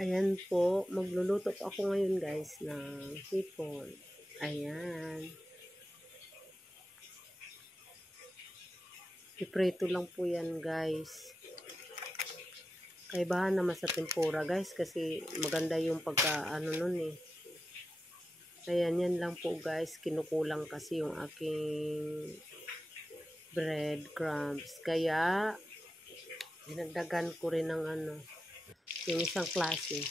Ayan po, magluluto po ako ngayon guys ng hipon. Ayan. Iprito lang po yan guys. Kaibahan naman sa tempura guys kasi maganda yung pagka ano nun eh. Ayan, yan lang po guys. Kinukulang kasi yung aking bread crumbs. Kaya, dinagdagan ko rin ng ano, yung isang klase.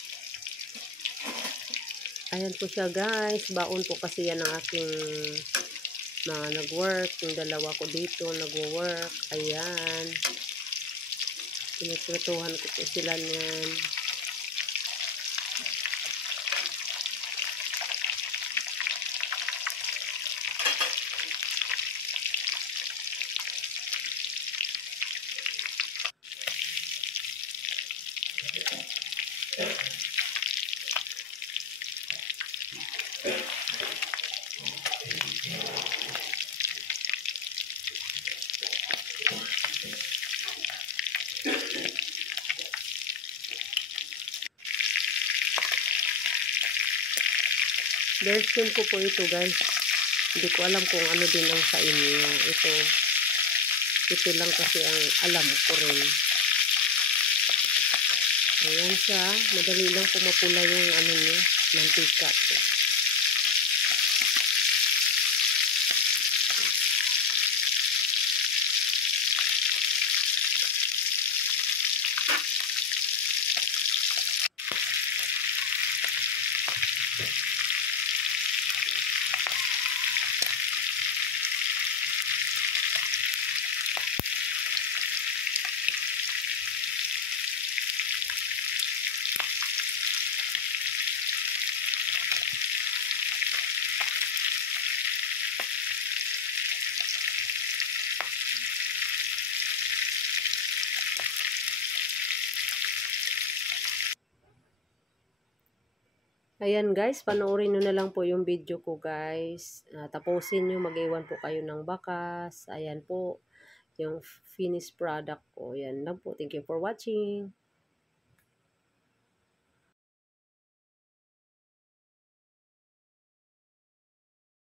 Ayan po siya guys. Baon po kasi yan ng aking mga nag-work. Yung dalawa ko dito nag-work. Ayan. Piniprituhan ko po sila niyan. Version ko po ito guys. Hindi ko alam kung ano din ang sa inyo. Ito lang kasi ang alam ko rin. Ayan siya. Madali lang pumapula yung ano niya. Mantika po. Ayan guys, panoorin nyo na lang po yung video ko guys. Tapusin nyo, mag-iwan po kayo ng bakas. Ayan po, yung finished product ko. Ayan lang po. Thank you for watching.